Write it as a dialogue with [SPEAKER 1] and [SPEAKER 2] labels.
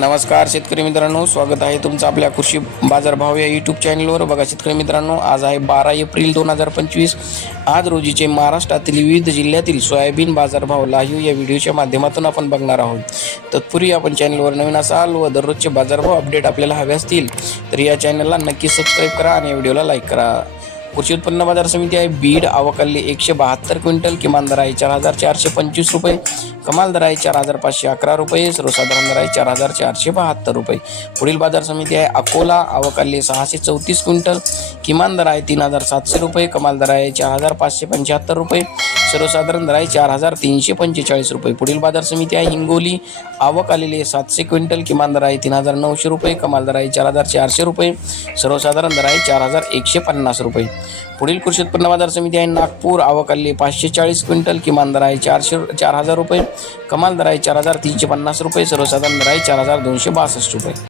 [SPEAKER 1] नमस्कार शेतकरी मित्रांनो. स्वागत आहे तुमचं आपल्या कृषी बाजारभाव या यूट्यूब चॅनलवर बघा शेतकरी मित्रांनो आज आहे बारा एप्रिल दोन हजार पंचवीस. आज रोजीचे महाराष्ट्रातील विविध जिल्ह्यातील सोयाबीन बाजारभाव लाईव्ह या व्हिडिओच्या माध्यमातून आपण बघणार आहोत. तत्पूर्वी आपण चॅनलवर नवीन असाल व दररोजचे बाजारभाव अपडेट आपल्याला हवे असतील तर या चॅनलला नक्की सबस्क्राईब करा आणि या व्हिडिओला लाईक करा. कृषी उत्पन्न बाजार समिती आहे. बीड आवकाली एकशे बहात्तर क्विंटल किमान दर आहे चार हजार चारशे पंचवीस रुपये कमाल दर आहे चार हजार पाचशे अकरा रुपये सर्वसाधारण दर आहे चार हजार चारशे बहात्तर रुपये. पुढील बाजार समिती आहे अकोला आवकाली सहाशे चौतीस क्विंटल किमान दर आहे तीन हजार सातशे रुपये कमाल दर आहे चार हजार पाचशे पंच्याहत्तर रुपये सर्वसाधारण दर आहे चार हजार तीनशे पंचेचाळीस रुपये. पुढील बाजार समिती आहे हिंगोली. आवक आलेली आहे सातशे क्विंटल. किमान दर आहे तीन हजार नऊशे रुपये. कमाल दर आहे चार हजार चारशे रुपये. सर्वसाधारण दर आहे चार हजार एकशे पन्नास रुपये. पुढील कृषी उत्पन्न बाजार समिती आहे नागपूर. आवक आलेली पाचशे चाळीस क्विंटल. किमान दर आहे चारशे चार हजार रुपये. कमाल दर आहे चार हजार तीनशे पन्नास रुपये. सर्वसाधारण दर आहे चार हजार दोनशे बासष्ट रुपये.